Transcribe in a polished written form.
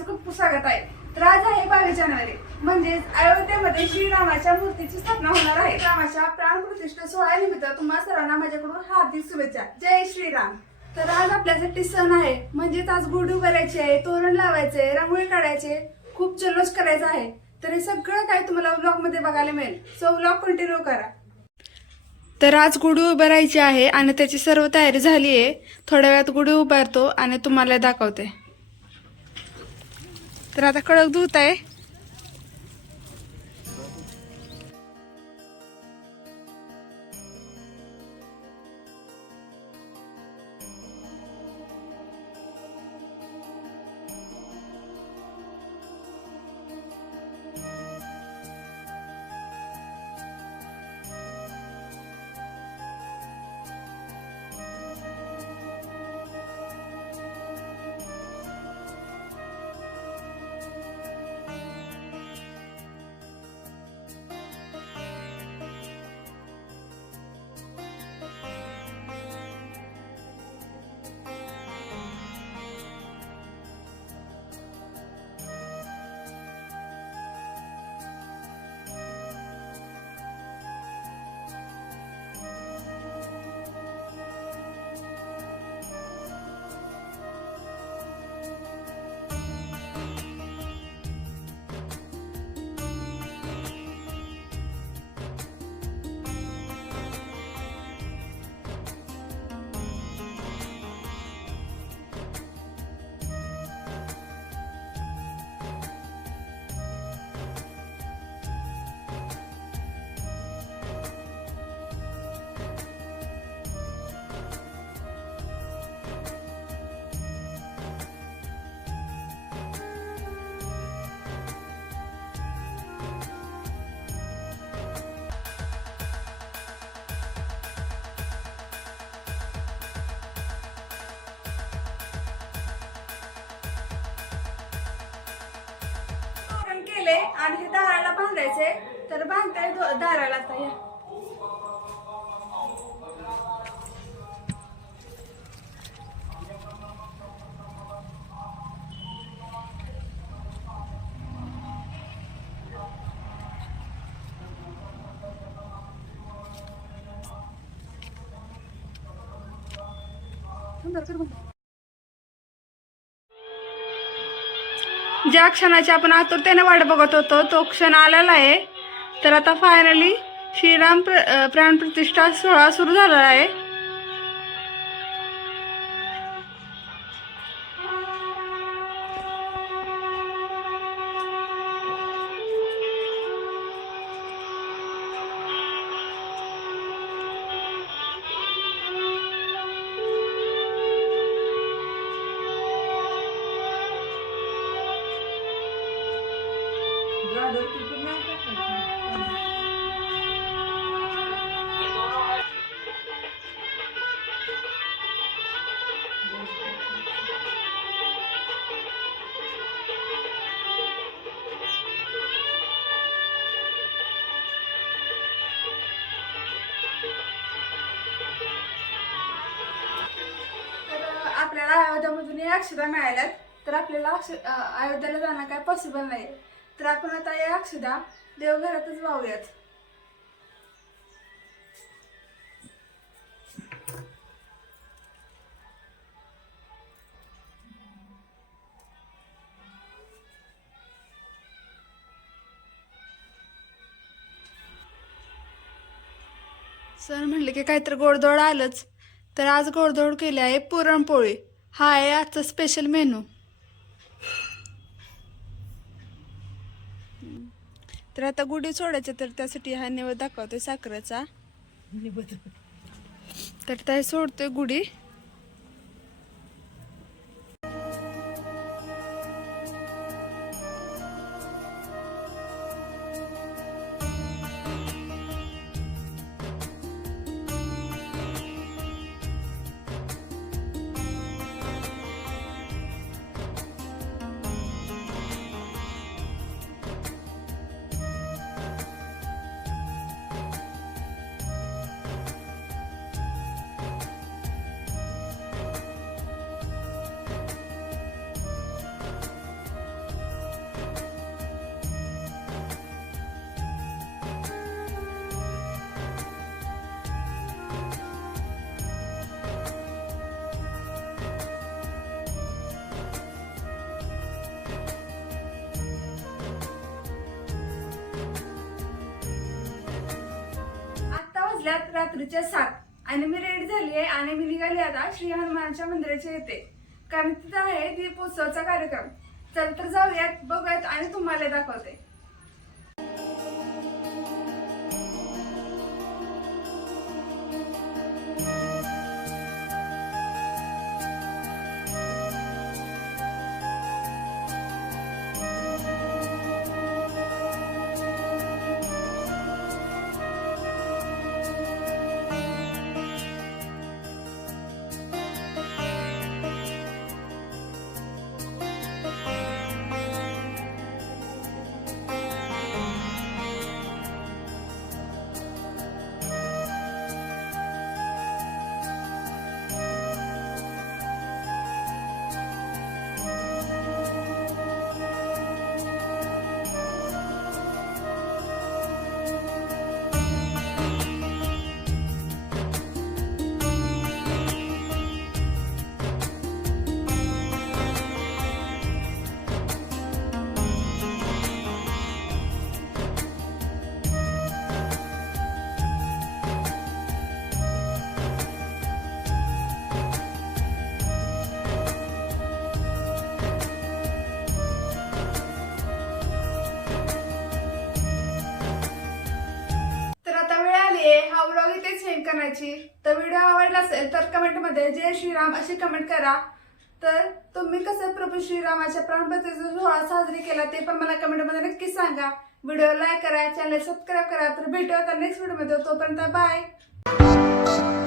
माझं खूप स्वागत आहे. तर आज आहे 22 जानेवारी, म्हणजेच अयोध्येमध्ये श्रीरामाच्या मूर्तीची स्थापना होणार आहे. रामाच्या प्राण प्रतिष्ठा सोहळ्यानिमित्त तुम्हा सर्वांना माझ्याकडून हार्दिक शुभेच्छा. जय श्रीराम. तर आज आपल्यासाठी सण आहे, म्हणजेच आज गुढी उभारायची आहे, तोरण लावायचे, रांगोळी काढायचे, खूप जल्लोष करायचा आहे. तर हे सगळं काही तुम्हाला व्लॉग मध्ये बघायला मिळेल, सो व्लॉग कंटिन्यू करा. तर आज गुढी उभारायची आहे आणि त्याची सर्व तयारी झाली आहे. थोड्या वेळात गुढी उभारतो आणि तुम्हाला दाखवते. तर आता कडक धूत आहे. केले आणि हे दाराला बांधायचे. तर बांधताय दाराला आता या. ज्या क्षणाची आपण आतुरतेने वाट बघत होतो तो क्षण आलेला आहे. तर आता फायनली श्रीराम प्राण प्रतिष्ठा सोहळा सुरू झालेला आहे. आपल्याला अयोध्यामधून या अक्षदा मिळाल्यात. तर आपल्याला अयोध्येला जाणं काय पॉसिबल नाही. तर आपण आता या अक्षदा देवघरातच वाहूयात. सण म्हणले की काहीतरी गोडधोड आलंच. तर आज गोडधोड केली आहे पुरणपोळी. हा आहे आजचा स्पेशल मेनू. तर आता गुढी सोडायचं, तर त्यासाठी हा नैवेद्य दाखवतोय साखरेचा. तर त्या सोडतोय गुढी. रात्रीच्या 7 आणि मी रेडी झाली आहे आणि मी निघाली आता श्री हनुमानाच्या मंदिराच्या येते, कारण तिथं आहे दीपोत्सवाचा कार्यक्रम. चल तर जाऊयात, बघूयात आणि तुम्हाला दाखवते. हा व्लॉग इथेच एंड करायची. तर व्हिडिओ आवडला असेल तर कमेंट मध्ये जय श्रीराम अशी कमेंट करा. तर तुम्ही कसं प्रभू श्रीरामाच्या प्राणप्रतिष्ठेचा सोहळा साजरी केला ते पण मला कमेंट मध्ये नक्की सांगा. व्हिडिओ लाईक करा, चॅनल सबस्क्राईब करा. तर भेटूया आता नेक्स्ट व्हिडिओ मध्ये. तोपर्यंत बाय.